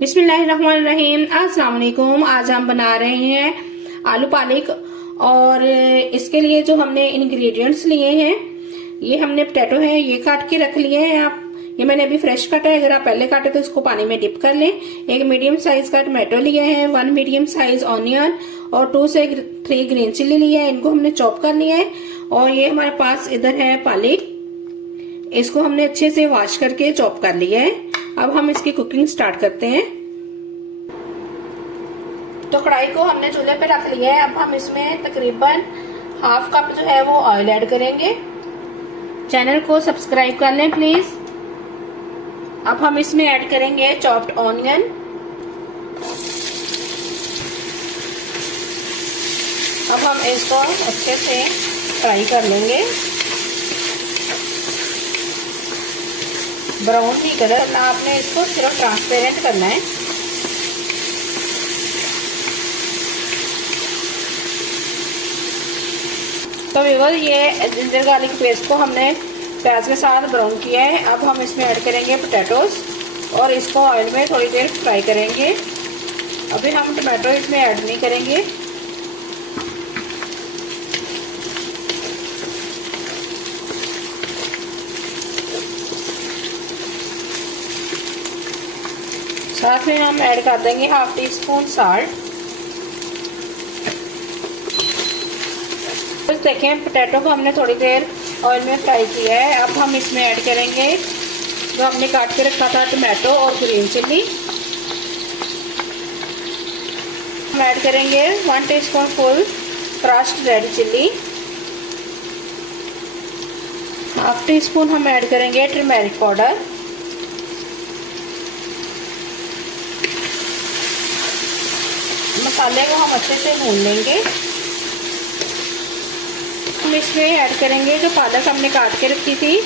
बिस्मिल्लाहिर्रहमानिर्रहीम। अस्सलाम वालेकुम। आज हम बना रहे हैं आलू पालक और इसके लिए जो हमने इंग्रेडिएंट्स लिए हैं, ये हमने पोटैटो है ये काट के रख लिए हैं। आप ये मैंने अभी फ्रेश काटा है, अगर आप पहले काटे तो इसको पानी में डिप कर लें। एक मीडियम साइज का टमाटो लिया है, 1 मीडियम साइज ऑनियन और 2 से 3 ग्रीन चिल्ली लिया है, इनको हमने चॉप कर लिया है। और ये हमारे पास इधर है पालक, इसको हमने अच्छे से वॉश करके चॉप कर लिया है। अब हम इसकी कुकिंग स्टार्ट करते हैं। तो कढ़ाई को हमने चूल्हे पे रख लिया है। अब हम इसमें तकरीबन हाफ कप जो है वो ऑयल ऐड करेंगे। चैनल को सब्सक्राइब कर लें प्लीज। अब हम इसमें ऐड करेंगे चॉप्ड ऑनियन, अब हम इसको अच्छे से फ्राई कर लेंगे। ब्राउन नहीं करना आपने, इसको सिर्फ ट्रांसपेरेंट करना है। तो व्यूअर ये जिंजर गार्लिक पेस्ट को हमने प्याज के साथ ब्राउन किया है। अब हम इसमें ऐड करेंगे पोटैटोज और इसको ऑयल में थोड़ी देर फ्राई करेंगे। अभी हम टमाटो इसमें ऐड नहीं करेंगे। साथ में हम ऐड कर देंगे हाफ टी स्पून साल्ट। देखें पोटैटो को हमने थोड़ी देर ऑयल में फ्राई किया है। अब हम इसमें ऐड करेंगे जो हमने काट के रखा था टमाटो और ग्रीन चिल्ली। हम ऐड करेंगे 1 teaspoon full crushed red chilli, half tea spoon हम ऐड करेंगे टर्मेरिक पाउडर, मसाले को हम अच्छे से भून लेंगे। हम इसमें ऐड करेंगे जो पालक हमने काट के रखी थी।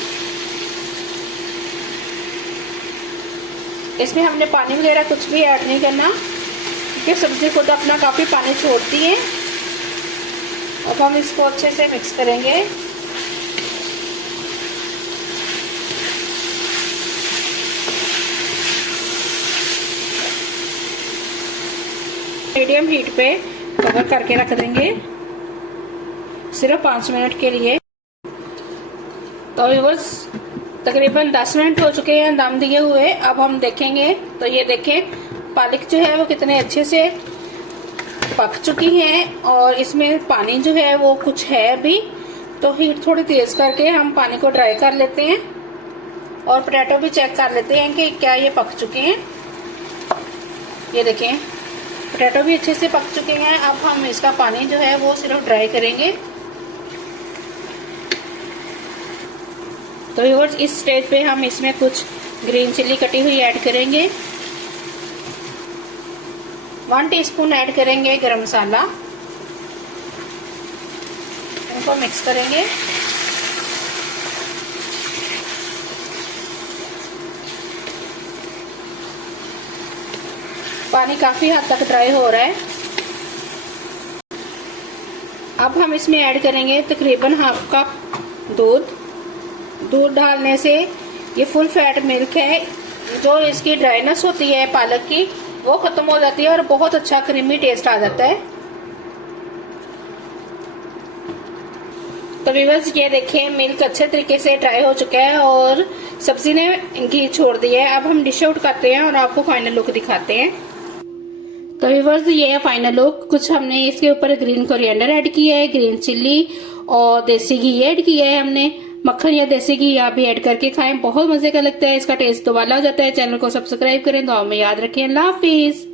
इसमें हमने पानी वगैरह कुछ भी ऐड नहीं करना क्योंकि सब्जी खुद अपना काफी पानी छोड़ती है। अब हम इसको अच्छे से मिक्स करेंगे। मीडियम हीट पे कवर करके रख देंगे सिर्फ 5 मिनट के लिए। तो व्यूअर्स तकरीबन 10 मिनट हो चुके हैं दम दिए हुए। अब हम देखेंगे तो ये देखें पालक जो है वो कितने अच्छे से पक चुकी है और इसमें पानी जो है वो कुछ है अभी। तो हीट थोड़ी तेज करके हम पानी को ड्राई कर लेते हैं और पोटैटो भी चेक कर लेते हैं कि क्या ये पक चुके हैं। ये देखें पोटैटो भी अच्छे से पक चुके हैं। अब हम इसका पानी जो है वो सिर्फ ड्राई करेंगे। तो व्यूअर्स इस स्टेज पे हम इसमें कुछ ग्रीन चिल्ली कटी हुई ऐड करेंगे। 1 टीस्पून ऐड करेंगे गरम मसाला, इनको मिक्स करेंगे। पानी काफी हद तक ड्राई हो रहा है। अब हम इसमें ऐड करेंगे तकरीबन हाफ कप दूध। दूध डालने से ये फुल फैट मिल्क है, जो इसकी ड्राइनेस होती है पालक की वो खत्म हो जाती है और बहुत अच्छा क्रीमी टेस्ट आ जाता है। तो व्यूअर्स ये देखिए मिल्क अच्छे तरीके से ड्राई हो चुका है और सब्जी ने घी छोड़ दिया है। अब हम डिश आउट करते हैं और आपको फाइनल लुक दिखाते हैं। तो व्यूअर्स ये है फाइनल लुक। कुछ हमने इसके ऊपर ग्रीन कोरिएंडर ऐड किया है, ग्रीन चिल्ली और देसी घी ऐड किया है हमने। मक्खन या देसी घी आप भी ऐड करके खाएं, बहुत मजे का लगता है। इसका टेस्ट दोबारा हो जाता है। चैनल को सब्सक्राइब करें, दुआ में याद रखें। अल्लाह हाफिज।